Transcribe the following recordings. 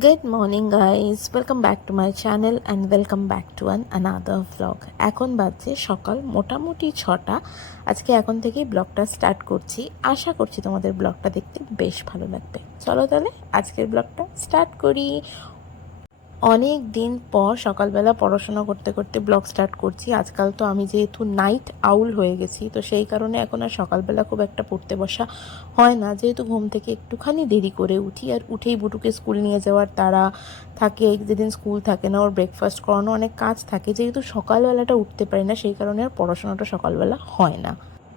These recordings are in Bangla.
Good morning guys welcome back to my channel and welcome back to an another blog এখন বাজছে সকাল মোটামুটি ছটা। আজকে এখন থেকেই ব্লগটা স্টার্ট করছি। আশা করছি তোমাদের ব্লগটা দেখতে বেশ ভালো লাগবে। চলো তাহলে আজকের ব্লগটা স্টার্ট করি। অনেক দিন পর সকালবেলা পড়াশোনা করতে করতে ব্লগ স্টার্ট করছি। আজকাল তো আমি যেহেতু নাইট আউল হয়ে গেছি, তো সেই কারণে এখন আর সকালবেলা খুব একটা পড়তে বসা হয় না। যেহেতু ঘুম থেকে একটুখানি দেরি করে উঠি, আর উঠেই বুটুকে স্কুল নিয়ে যাওয়ার তারা থাকে, যেদিন স্কুল থাকে না, ওর ব্রেকফাস্ট করানো অনেক কাজ থাকে। যেহেতু সকালবেলাটা উঠতে পারি না, সেই কারণে আর পড়াশোনাটা সকালবেলা হয় না।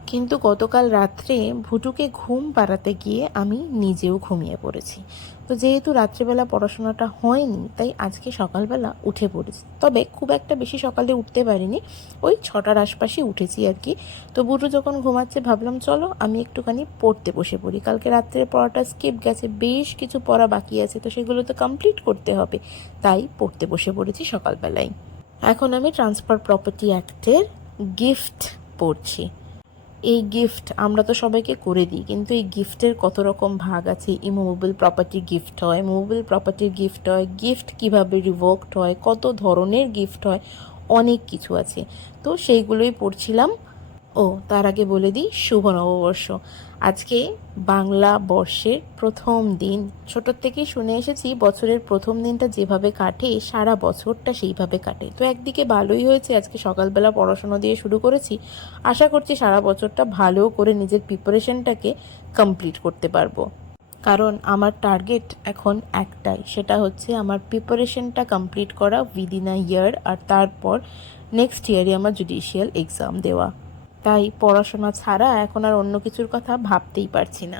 কিন্তু গতকাল রাত্রে ভুটুকে ঘুম পাড়াতে গিয়ে আমি নিজেও ঘুমিয়ে পড়েছি। তো যেহেতু রাত্রিবেলা পড়াশোনাটা হয়নি, তাই আজকে সকালবেলা উঠে পড়েছি। তবে খুব একটা বেশি সকালে উঠতে পারিনি, ওই ছটার আশপাশে উঠেছি আর কি। তো বুটু যখন ঘুমাচ্ছে, ভাবলাম চলো আমি একটুখানি পড়তে বসে পড়ি। কালকে রাত্রে পড়াটা স্কিপ গেছে, বেশ কিছু পড়া বাকি আছে, তো সেগুলো তো কমপ্লিট করতে হবে। তাই পড়তে বসে পড়েছি সকালবেলায়। এখন আমি ট্রান্সফার প্রপার্টি অ্যাক্টের গিফট পড়ছি। এই গিফট আমরা তো সবাইকে করে দিই, কিন্তু এই গিফটের কত রকম ভাগ আছে? ইমোবেল প্রপার্টি গিফট হয় মোবাইল প্রপার্টির গিফট হয় গিফট কীভাবে রিভোকড হয়, কত ধরনের গিফট হয়, অনেক কিছু আছে। তো সেইগুলোই পড়ছিলাম। ও, তার আগে বলে দিই, শুভ নববর্ষ। আজকে বাংলা বর্ষের প্রথম দিন। ছোটোর থেকেই শুনে এসেছি, বছরের প্রথম দিনটা যেভাবে কাটে, সারা বছরটা সেইভাবে কাটে। তো একদিকে ভালোই হয়েছে, আজকে সকালবেলা পড়াশোনা দিয়ে শুরু করেছি। আশা করছি সারা বছরটা ভালো করে নিজের প্রিপারেশনটাকে কমপ্লিট করতে পারব। কারণ আমার টার্গেট এখন একটাই, সেটা হচ্ছে আমার প্রিপারেশনটা কমপ্লিট করা উইদিন আ ইয়ার, আর তারপর নেক্সট ইয়ারে আমার জুডিশিয়াল এক্সাম দেওয়া। তাই পড়াশোনা ছাড়া এখন আর অন্য কিছুর কথা ভাবতেই পারছি না।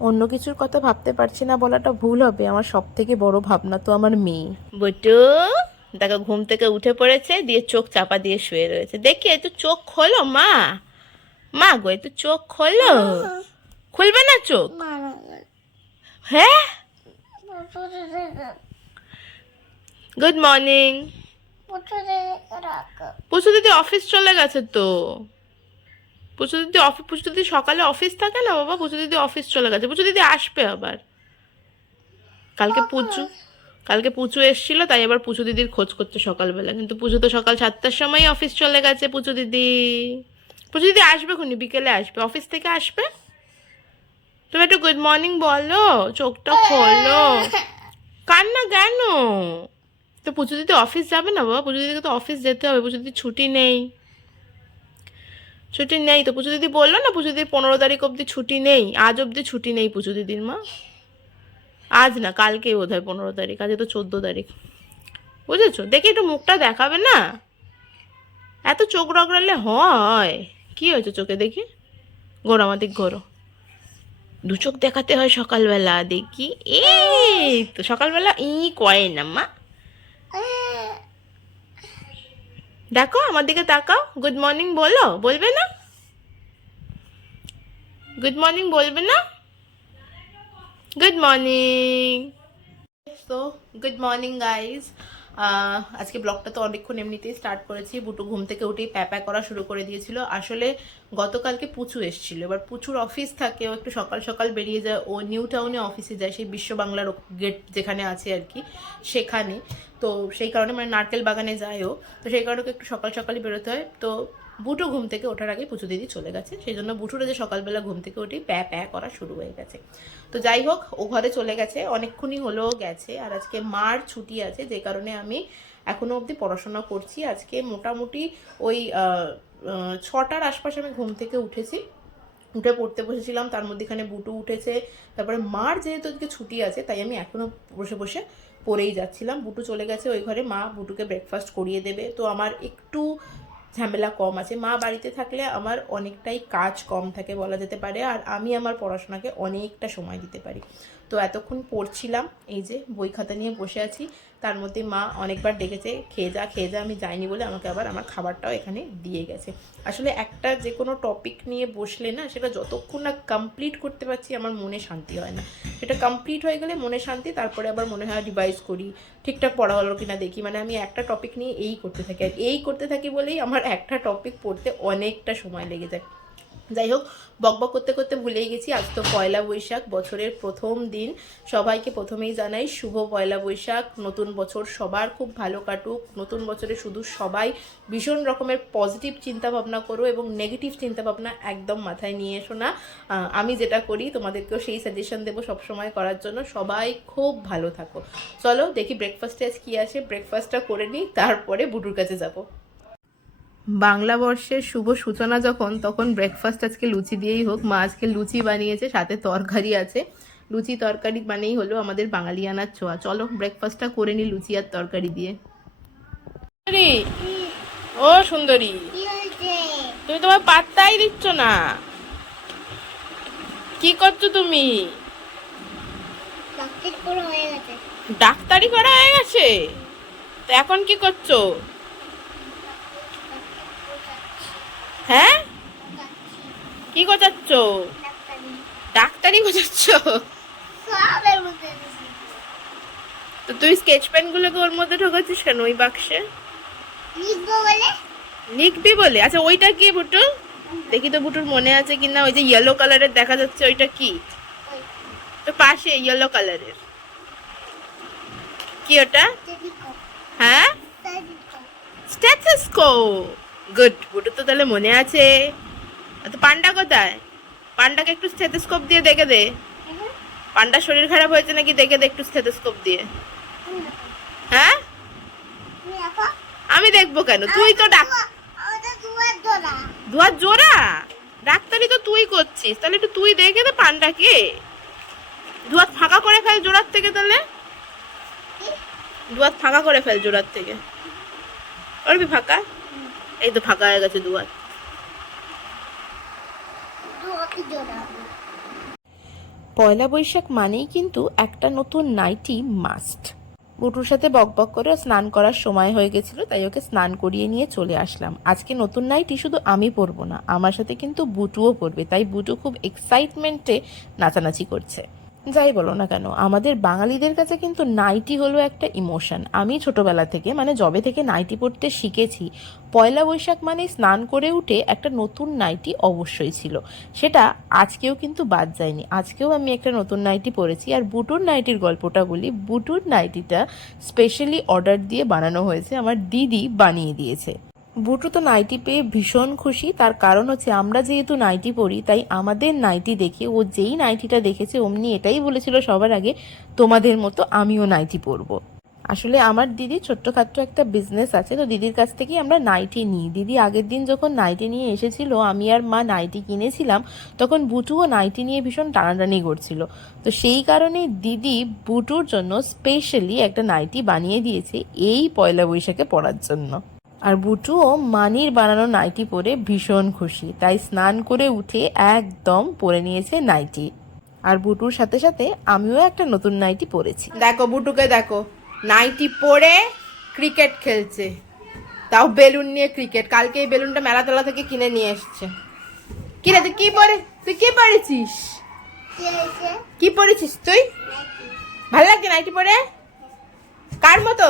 অন্য কিছুর কথা ভাবতে পারছি না বলাটা ভুল হবে আমার সব থেকে বড় ভাবনা তো আমার মেয়ে। বটু দেখো ঘুম থেকে উঠে পড়েছে দিয়ে চোখ চাপা দিয়ে শুয়ে রয়েছে। দেখি একটু চোখ খোলো মা। মা গো একটু চোখ খোলো। খুলবে না চোখ? হ্যাঁ? গুড মর্নিং পুচু দিদি অফিস চলে গেছে তো? পুচু দিদি অফিস পুজো দিদি সকালে অফিস থাকে না বাবা? পুজো দিদি অফিস চলে গেছে। পুজো দিদি আসবে আবার। কালকে পুজো কালকে পুচু এসেছিল তাই আবার পুচু দিদির খোঁজ করছে সকালবেলা। কিন্তু পুজো তো সকাল সাতটার সময় অফিস চলে গেছে পুচু দিদি। পুজো দিদি আসবে খুনি? বিকেলে আসবে। অফিস থেকে আসবে? তুমি একটু গুড মর্নিং বলো চোখটা খোলো। কান্না কেন? তো পুজো দিদি অফিস যাবে না বাবা? পুজো দিদিকে তো অফিস যেতে হবে পুজো দিদি ছুটি নেই। ছুটি নেই তো পুজো দিদি বলল না পুজো দিদি পনেরো তারিখ অবধি ছুটি নেই? আজ অবধি ছুটি নেই পুজো দিদির মা। আজ না কালকেই বোধ হয় পনেরো তারিখ আজ তো চোদ্দ তারিখ। বুঝেছ? দেখি একটু মুখটা দেখাবে না? এত চোখ রগড়ালে হয়। কি হয়েছে চোখে দেখি? ঘোরো আমাদের, ঘোরো। দু চোখ দেখাতে হয় সকালবেলা, দেখি। এই তো সকালবেলা ই কয় না মা? দেখো, আমার দিকে তাকাও। গুড মর্নিং বলো, বলবে না? গুড মর্নিং বলবে না? গুড মর্নিং তো গুড মর্নিং গাইজ আজকে ব্লগটা তো অনেকক্ষণ এমনিতেই স্টার্ট করেছি। বুটু ঘুম থেকে উঠেই প্যাপা করা শুরু করে দিয়েছিল। আসলে গতকালকে পুচু এসেছিল। এবার পুচুর অফিস থাকে, ও একটু সকাল সকাল বেরিয়ে যায়। ও নিউ টাউনে অফিসে যায়, সেই বিশ্ব বাংলার গেট যেখানে আছে আর কি, সেখানে। তো সেই কারণে মানে নারকেল বাগানে যায় ও। তো সেই কারণে একটু সকাল সকালই বেরোতে হয়। তো বুটো ঘুম থেকে ওঠার আগে পুচু দিদি চলে গেছে। সেই জন্য বুটুরা যে সকালবেলা ঘুম থেকে উঠেই প্যা প্যা করা শুরু হয়ে গেছে। তো যাই হোক, ও ঘরে চলে গেছে। অনেকক্ষণই হলো গেছে আর আজকে মার ছুটি আছে, যে কারণে আমি এখনও অবধি পড়াশোনা করছি। আজকে মোটামুটি ওই ছটার আশপাশে আমি ঘুম থেকে উঠেছি। উঠে পড়তে বসেছিলাম, তার মধ্যে এখানে বুটু উঠেছে। তারপরে মার যেহেতু আজকে ছুটি আছে, তাই আমি এখনও বসে বসে পড়েই যাচ্ছিলাম। বুটু চলে গেছে ওই ঘরে, মা বুটুকে ব্রেকফাস্ট করিয়ে দেবে। তো আমার একটু ঝামেলা কম আছে। মা বাড়িতে থাকলে আমার অনেকটাই কাজ কম থাকে বলা যেতে পারে, আর আমি আমার পড়াশোনাকে অনেকটা সময় দিতে পারি। তো এতক্ষণ পড়ছিলাম, এই যে বই খাতা নিয়ে বসে আছি। তার মধ্যে মা অনেকবার ডেকেছে, খেয়ে যা খেয়ে যা, আমি যাইনি বলে আমাকে আবার আমার খাবারটাও এখানে দিয়ে গেছে। আসলে একটা যে কোনো টপিক নিয়ে বসলে না, সেটা যতক্ষণ না কমপ্লিট করতে পারছি, আমার মনে শান্তি হয় না। সেটা কমপ্লিট হয়ে গেলে মনে শান্তি, তারপরে আবার মনে হয় রিভাইজ করি, ঠিকঠাক পড়া হলো কিনা দেখি। মানে আমি একটা টপিক নিয়ে এই করতে থাকি, আর এই করতে থাকি বলেই আমার একটা টপিক পড়তে অনেকটা সময় লেগে যায়। যাই হোক বকবক করতে করতে ভুলেই গেছি। আজ তো পয়লা বৈশাখ, বছরের প্রথম দিন। সবাইকে প্রথমেই জানাই শুভ পয়লা বৈশাখ। নতুন বছর সবার খুব ভালো কাটুক। নতুন বছরে শুধু সবাই ভীষণ রকমের পজিটিভ চিন্তা ভাবনা করো এবং নেগেটিভ চিন্তা ভাবনা একদম মাথায় নিয়ে এসো না। আমি যেটা করি, তোমাদেরকেও সেই সাজেশন দেবো সবসময় করার জন্য। সবাই খুব ভালো থাকো। চলো দেখি ব্রেকফাস্টে আজ কী আসে ব্রেকফাস্টটা করে নিই, তারপরে বুটুর কাছে যাব। বাংলা বর্ষের শুভ সূচনা যখন তখন ব্রেকফাস্ট আজকে লুচি দিয়েই হোক। মা আজকে লুচি বানিয়েছে সাথে তরকারি আছে। লুচি তরকারি মানেই হলো আমাদের বাঙালিয়ানার ছোঁয়া। চলো ব্রেকফাস্টটা করে নি লুচি আর তরকারি দিয়ে। সুন্দরী? ও সুন্দরী। তুমি তোমার পাত্তাই দিচ্ছ না। কি করছ তুমি? হয়ে ডাক্তারি করা হয়ে গেছে? তো এখন কি করছ? হ্যাঁ? কি গোছাচ্ছ? ডাক্তারি গোছাচ্ছ। তো তুই স্কেচ পেন গুলোকে ওর মধ্যে ঢোকাচ্ছিস কেন ওই বাক্সে? লিখবি বলে? আচ্ছা ওইটা কি বুটু দেখি তো বুটুর মনে আছে কিনা। ওই যে ইয়েলো কালারের দেখা যাচ্ছে ওইটা কি? তো পাশে ইয়েলো কালারের কি ওটা? হ্যাঁ? স্টেথোস্কোপ গুড বুটু তো তাহলে মনে আছে। তো পান্ডা কোথায়? পান্ডাকে একটু স্টেথোস্কোপ দিয়ে দেখে দে। পান্ডার শরীর খারাপ হয়েছে নাকি দেখে দে একটু স্টেথোস্কোপ দিয়ে। হ্যাঁ? আমি দেখব কেন? তুই তো ডাক দুয়ার জোড়া? ডাক্তারি তো তুই করছিস। তাহলে একটু তুই দেখে দে পান্ডাকে। দুয়ার ফাঁকা করে ফেল জোড়ার থেকে তাহলে। দুয়ার ফাঁকা করে ফেল জোড়ার থেকে। করবি ফাঁকা? এই তো ফাঁকা হয়ে গেছে দুয়ার। পয়লা বৈশাখ মানেই কিন্তু একটা নতুন নাইটি মাস্ট বুটুর সাথে বকবক করে স্নান করার সময় হয়ে গেছিল, তাই ওকে স্নান করিয়ে নিয়ে চলে আসলাম। আজকে নতুন নাইটি শুধু আমি পরবো না, আমার সাথে কিন্তু বুটুও পরবে, তাই বুটু খুব এক্সাইটমেন্টে নাচানাচি করছে। যাই বলো না কেন, আমাদের বাঙালিদের কাছে কিন্তু নাইটি হলো একটা ইমোশন আমি ছোটবেলা থেকে মানে জবে থেকে নাইটি পড়তে শিখেছি, পয়লা বৈশাখ মানে স্নান করে উঠে একটা নতুন নাইটি অবশ্যই ছিল। সেটা আজকেও কিন্তু বাদ যায়নি। আজকেও আমি একটা নতুন নাইটি পরেছি আর বুটুর নাইটির গল্পটা বলি। বুটুর নাইটিটা স্পেশালি অর্ডার দিয়ে বানানো হয়েছে, আমার দিদি বানিয়ে দিয়েছে। বুটু তো নাইটি পেয়ে ভীষণ খুশি। তার কারণ হচ্ছে আমরা যেহেতু নাইটি পরি, তাই আমাদের নাইটি দেখে, ও যেই নাইটিটা দেখেছে অমনি এটাই বলেছিল সবার আগে, তোমাদের মতো আমিও নাইটি পরবো। আসলে আমার দিদি ছোট্টখাট্ট একটা বিজনেস আছে, তো দিদির কাছ থেকেই আমরা নাইটি নিই। দিদি আগের দিন যখন নাইটি নিয়ে এসেছিল, আমি আর মা নাইটি কিনেছিলাম, তখন বুটুও নাইটি নিয়ে ভীষণ টানাটানি করছিল। তো সেই কারণে দিদি বুটুর জন্য স্পেশালি একটা নাইটি বানিয়ে দিয়েছে এই পয়লা বৈশাখে পরার জন্য। আর বুটুও মানির বানানো নাইটি পরে ভীষণ খুশি। তাই স্নান করে উঠে একদম পরে নিয়েছে নাইটি। আর বুটুর সাথে সাথে আমিও একটা নতুন নাইটি পরেছি। দেখো বুটুকে দেখো নাইটি পরে ক্রিকেট খেলছে। তাও বেলুন নিয়ে ক্রিকেট। কালকে এই বেলুনটা মেলাতলা থেকে কিনে নিয়ে এসছে। কি রে তুই কি পরে তুই কি পরেছিস? কি পরেছিস তুই? ভালো লাগছে নাইটি পরে? কার মতো।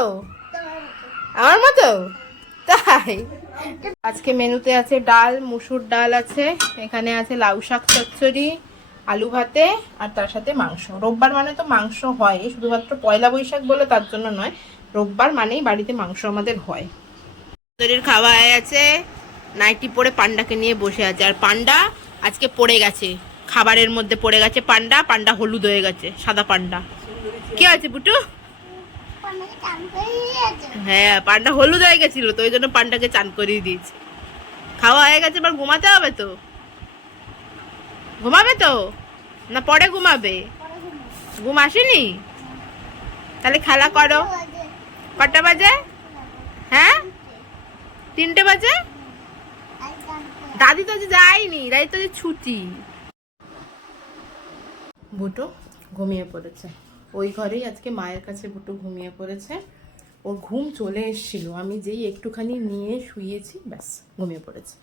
আমার মতো? তাই? আজকে মেনুতে আছে ডাল, মুসুর ডাল আছে, এখানে আছে লাউ শাক চচ্চড়ি, আলু ভাতে, আর তার সাথে মাংস। রোববার মানে তো মাংস হয় শুধুমাত্র পয়লা বৈশাখ বলে তার জন্য নয়, রোববার মানেই বাড়িতে মাংস আমাদের হয়। শরীর খাওয়া আছে নাইটি পরে পান্ডাকে নিয়ে বসে আছে। আর পান্ডা আজকে পড়ে গেছে, খাবারের মধ্যে পড়ে গেছে পান্ডা পান্ডা হলুদ হয়ে গেছে, সাদা পান্ডা। কি আছে বুটু অনেক কাম করে দিয়েছে হ্যাঁ পান্ডা হলুদ হয়ে গেছিল তো, ওই জন্য পান্ডাকে চান করিয়ে দিয়েছি। খাওয়া হয়ে গেছে, এবার ঘুমাতে হবে তো। ঘুমাবে তো? না পরে ঘুমাবে? ঘুম আসেনি? তাহলে খেলা করো। কটা বাজে? হ্যাঁ? তিনটে বাজে? দাদি তো আজ যায়নি দাদি তো ছুটি। বুটু ঘুমিয়ে পড়েছে। ওই ঘরেই আজকে মায়ের কাছে বুটু ঘুমিয়ে পড়েছে। ও ঘুম চলে এসেছিল। আমি যেই একটুখানি নিয়ে শুয়েছি, ব্যাস ঘুমিয়ে পড়েছে।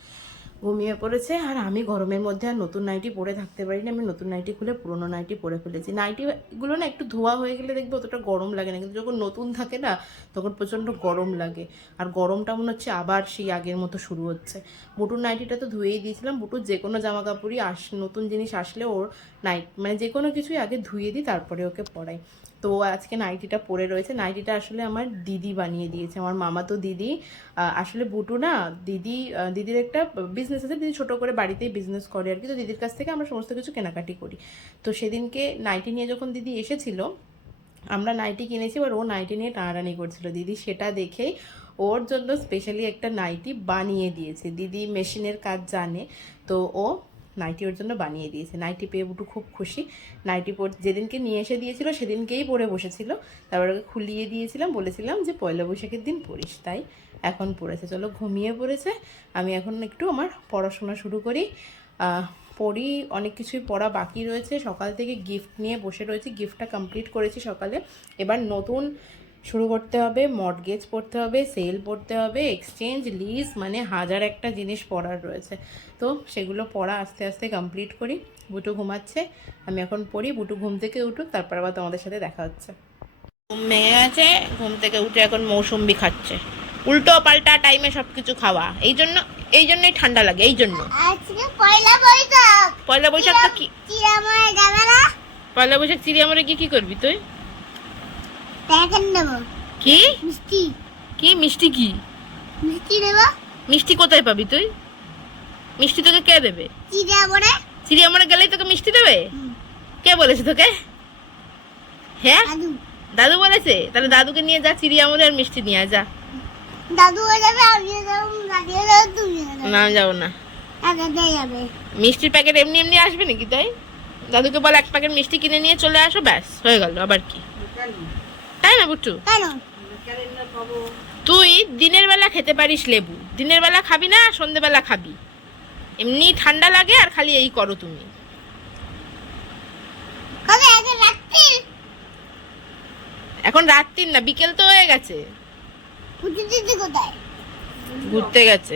ঘুমিয়ে পড়েছে। আর আমি গরমের মধ্যে আর নতুন নাইটি পরে থাকতে পারি না আমি নতুন নাইটি খুলে পুরোনো নাইটি পরে ফেলেছি। নাইটিগুলো না একটু ধোয়া হয়ে গেলে দেখবে অতটা গরম লাগে না। কিন্তু যখন নতুন থাকে না, তখন প্রচণ্ড গরম লাগে। আর গরমটা মনে হচ্ছে আবার সেই আগের মতো শুরু হচ্ছে। বুটুর নাইটিটা তো ধুয়েই দিয়েছিলাম। বুটুর যে কোনো জামা কাপড়ই আস, নতুন জিনিস আসলে ওর নাইট মানে যে কোনো কিছুই আগে ধুয়ে দিই, তারপরে ওকে পরাই। তো আজকে নাইটিটা পরে রয়েছে। নাইটিটা আসলে আমার দিদি বানিয়ে দিয়েছে। আমার মামা তো দিদি। আসলে বুটু না, দিদি দিদির একটা বিজনেস আছে। দিদি ছোট করে বাড়িতেই বিজনেস করে আর কি। তো দিদির কাছ থেকে আমরা সমস্ত কিছু কেনাকাটি করি। তো সেদিনকে নাইটি নিয়ে যখন দিদি এসেছিল, আমরা নাইটি কিনেছি, এবার ও নাইটি নিয়ে টানাটানি করছিল। দিদি সেটা দেখেই ওর জন্য স্পেশালি একটা নাইটি বানিয়ে দিয়েছে। দিদি মেশিনের কাজ জানে। তো ও নাইটি ওর জন্য বানিয়ে দিয়েছে। নাইটি পেয়ে বুটু খুব খুশি। নাইটি পর যেদিনকে নিয়ে এসে দিয়েছিল, সেদিনকেই পরে বসেছিল। তারপর ওকে খুলিয়ে দিয়েছিলাম, বলেছিলাম যে পয়লা বৈশাখের দিন পড়িস তাই এখন পড়েছে চলো ঘুমিয়ে পড়েছে। আমি এখন একটু আমার পড়াশোনা শুরু করি। পড়ি, অনেক কিছুই পড়া বাকি রয়েছে। সকাল থেকে গিফট নিয়ে বসে রয়েছি। গিফটটা কমপ্লিট করেছি সকালে। এবার নতুন শুরু করতে হবে মর্টগেজ পড়তে হবে সেল পড়তে হবে এক্সচেঞ্জ লিজ মানে হাজার একটা জিনিস পড়ার রয়েছে। তো সেগুলো পড়া আস্তে আস্তে কমপ্লিট করি বুটু ঘুমাচ্ছে আমি এখন পড়ি বুটু ঘুম থেকে উঠুক তারপর আবার তোমাদের সাথে দেখা হচ্ছে। ঘুম ভেঙে গেছে ঘুম থেকে উঠে এখন মৌসুম্বি খাচ্ছে। উল্টো পাল্টা টাইমে সব কিছু খাওয়া এই জন্য এই জন্যই ঠান্ডা লাগে এই জন্য। পয়লা বৈশাখ। পয়লা বৈশাখ চিড়িয়ামরে গিয়ে কি করবি তুই? কি? মিষ্টি। কি? মিষ্টি কি? মিষ্টি নেব। মিষ্টি কোথায় পাবি তুই? মিষ্টি তোকে কে দেবে? চিরামরে চিড়িয়ামরে গেলেই তোকে মিষ্টি দেবে? কে বলেছে তোকে? হ্যাঁ? দাদু। বলেছে? তাহলে দাদুকে নিয়ে যা চিড়িয়ামরে আর মিষ্টি নিয়ে যা। দাদু হয়ে যাবে আমিও যাব না আমি যাব না। মিষ্টির প্যাকেট এমনি এমনি আসবে নাকি তাই? দাদুকে বল এক প্যাকেট মিষ্টি কিনে নিয়ে চলে আসো ব্যাস হয়ে গেল আবার কি? তাই দিনের বেলা খেতে পারিস লেবু। দিনের বেলা খাবি না সন্ধেবেলা খাবি। এমনি ঠান্ডা লাগে আর খালি এই করো তুমি। এখন রাত্রির না বিকেল তো হয়ে গেছে। ঘুরতে গেছে।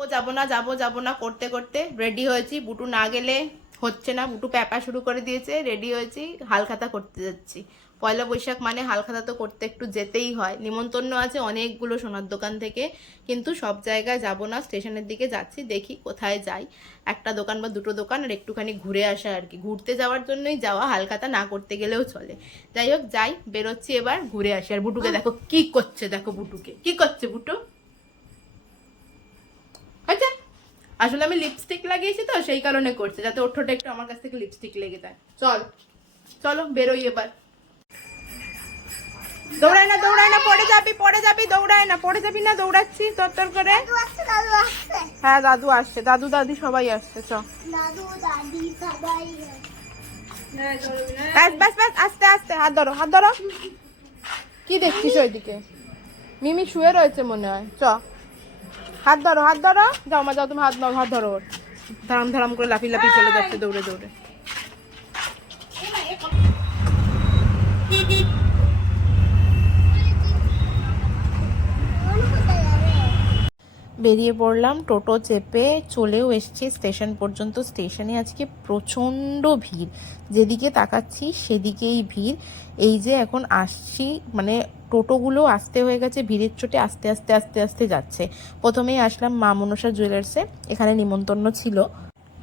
ও যাব না যাব যাব না করতে করতে। রেডি হয়েছি। বুটু না গেলে হচ্ছে না। বুটু প্যাপা শুরু করে দিয়েছে। রেডি হয়েছি। হালখাতা করতে যাচ্ছি। পয়লা বৈশাখ মানে হালখাতা তো করতে একটু যেতেই হয়। নিমন্ত্রণ আছে অনেকগুলো সোনার দোকান থেকে, কিন্তু সব জায়গায় যাব না, স্টেশনের দিকে যাচ্ছি, দেখি কোথায় যাই। একটা দোকান বা দুটো দোকান আর একটুখানি ঘুরে আসা আর কি। ঘুরতে যাওয়ার জন্যই যাওয়া হালখাতা না করতে গেলেও চলে। যাই হোক, যাই, বেরোচ্ছি এবার, ঘুরে আসি। আর বুটুকে দেখো কি করছে, দেখো বুটুকে। কি করছে বুটু? আচ্ছা আসলে আমি লিপস্টিক লাগিয়েছি তো, সেই কারণে করছে, যাতে ওর ঠোঁটে একটু আমার কাছ থেকে লিপস্টিক লেগে যায়। চল, চলো, বেরোই এবার। দৌড়ায় না দৌড়ায় না পড়ে যাবি পড়ে যাবি দৌড়ায় না পড়ে যাবি না দৌড়াচ্ছি তোর তোর করে। হ্যাঁ দাদু আসছে দাদু দাদি সবাই আসছে চ। ব্যাস ব্যাস ব্যাস আস্তে আস্তে হাত ধরো হাত ধরো। কি দেখছিস ওইদিকে? মিমি শুয়ে রয়েছে মনে হয় চ। হাত ধরো হাত ধরো। যাও মা যাও তুমি হাত নাও হাত ধরো ওর। ধারাম ধারাম করে লাফি লাফি চলে যাচ্ছে দৌড়ে দৌড়ে কোথায় যাবে বেরিয়ে পড়লাম, টোটো চেপে চলেও এসেছি স্টেশন পর্যন্ত। স্টেশনে আজকে প্রচণ্ড ভিড়। যেদিকে তাকাচ্ছি সেদিকেই ভিড়। এই যে এখন আসছি মানে টোটোগুলো আসতে হয়ে গেছে, ভিড়ের চোটে আস্তে আস্তে আস্তে আস্তে যাচ্ছে। প্রথমেই আসলাম মা মনসা জুয়েলার্সে, এখানে নিমন্ত্রণ ছিল।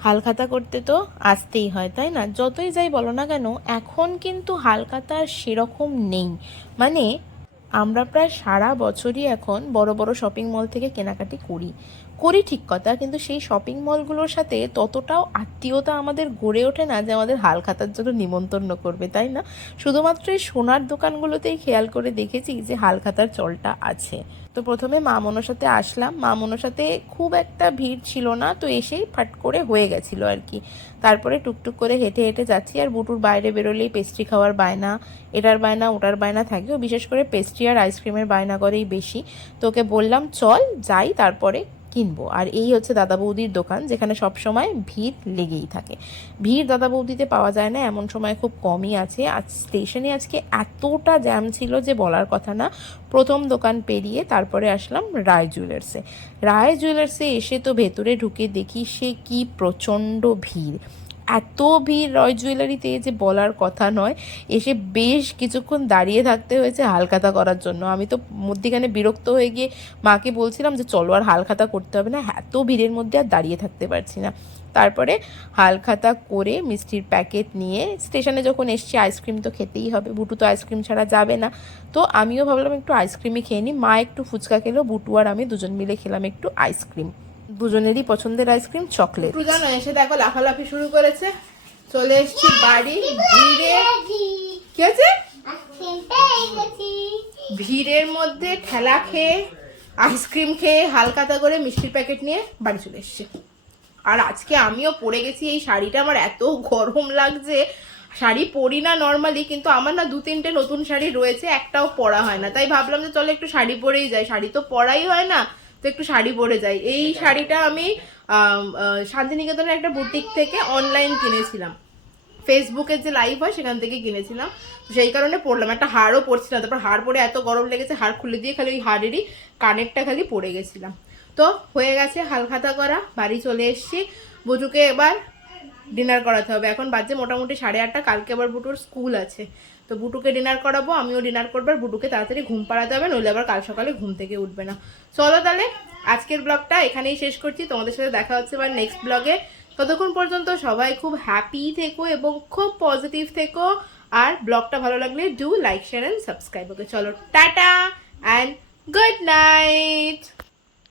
হালখাতা করতে তো আসতেই হয়, তাই না? যতই যাই বলো না কেন, এখন কিন্তু হালখাতা সেরকম নেই। মানে আমরা প্রায় সারা বছরই এখন বড় বড় শপিং মল থেকে কেনাকাটি করি। করি ঠিক কথা, কিন্তু সেই শপিং মলগুলোর সাথে ততটাও আত্মীয়তা আমাদের গড়ে ওঠে না যে আমাদের হাল খাতার জন্য নিমন্ত্রণ করবে, তাই না? শুধুমাত্র এই সোনার দোকানগুলোতেই খেয়াল করে দেখেছি যে হাল খাতার চলটা আছে। তো প্রথমে মা মনসাতে আসলাম। মা মনসাতে খুব একটা ভিড় ছিল না, তো এসেই ফাট করে হয়ে গেছিল আর কি। তারপরে টুকটুক করে হেঁটে হেঁটে যাচ্ছি আর বুটুর বাইরে বেরোলেই পেস্ট্রি খাওয়ার বায়না, এটার বায়না, ওটার বায়না থাকে বিশেষ করে পেস্ট্রি আর আইসক্রিমের বায়না করেই বেশি। তোকে বললাম, চল যাই তারপরে কিনবো। আর এই হচ্ছে দাদা বৌদির দোকান, যেখানে সব সময় ভিড় লেগেই থাকে। ভিড় দাদা বৌদিতে পাওয়া যায় না, এমন সময় খুব কমই আছে। আজ স্টেশনে আজকে এতটা জ্যাম ছিল যে বলার কথা না, প্রথম দোকান পেরিয়ে তারপরে আসলাম রায় জুয়েলার্সে রায় জুয়েলার্সে এসে তো ভেতরে ঢুকে দেখি সে কি প্রচণ্ড ভিড়। এত ভিড় রয় জুয়েলারিতে যে বলার কথা নয়, এসে বেশ কিছুক্ষণ দাঁড়িয়ে থাকতে হয়েছে হালখাতা করার জন্য। আমি তো মধ্যিখানে বিরক্ত হয়ে গিয়ে মাকে বলছিলাম যে, চলো আর হালখাতা করতে হবে না, এত ভিড়ের মধ্যে আর দাঁড়িয়ে থাকতে পারছি না। তারপরে হালখাতা করে মিষ্টির প্যাকেট নিয়ে স্টেশনে যখন এসছি, আইসক্রিম তো খেতেই হবে, বুটু তো আইসক্রিম ছাড়া যাবে না। তো আমিও ভাবলাম একটু আইসক্রিমই খেয়ে নিই, মা একটু ফুচকা খেলো, বুটু আর আমি দুজন মিলে খেলাম একটু আইসক্রিম। দুজনেরই পছন্দের আইসক্রিম চকলেট জানো এসে দেখো লাফালাফি শুরু করেছে। চলে এসছি বাড়ি, ভিড়ে। কি আছে ভিড়ের মধ্যে ঠেলা খেয়ে আইসক্রিম খেয়ে, হালকাতা করে মিষ্টির প্যাকেট নিয়ে বাড়ি চলে এসছে। আর আজকে আমিও পরে গেছি, এই শাড়িটা আমার এত গরম লাগছে। শাড়ি পরি না নর্মালি কিন্তু আমার না দু তিনটে নতুন শাড়ি রয়েছে, একটাও পরা হয় না। তাই ভাবলাম যে চলো একটু শাড়ি পরেই যাই। শাড়ি তো পরাই হয় না। তো একটু শাড়ি পরে যাই। এই শাড়িটা আমি শান্তিনিকেতনের একটা বুটিক থেকে অনলাইন কিনেছিলাম। ফেসবুকের যে লাইভ হয় সেখান থেকে কিনেছিলাম। সেই কারণে পরলাম। একটা হারও পরছিলাম তারপর হার পরে এত গরম লেগেছে হার খুলে দিয়ে খালি ওই হাড়েরই কানেরটা খালি পরে গেছিলাম। তো হয়ে গেছে হালখাতা করা বাড়ি চলে এসেছি। বুটুকে এবার ডিনার করাতে হবে। এখন বাজে মোটামুটি সাড়ে আটটা কালকে আবার বুটুর স্কুল আছে। তো বুটুকে ডিনার করাবো, আমিও ডিনার করব, আর বুটুকে তাড়াতাড়ি ঘুম পাড়াতে হবে, নইলে আবার কাল সকালে ঘুম থেকে উঠবে না। চলো তাহলে, আজকের ব্লগটা এখানেই শেষ করছি, তোমাদের সাথে দেখা হচ্ছে এবার নেক্সট ব্লগে ততক্ষণ পর্যন্ত সবাই খুব হ্যাপি থেকো এবং খুব পজিটিভ থেকো, আর ব্লগটা ভালো লাগলে do like share and subscribe okay. চলো, টাটা অ্যান্ড গুড নাইট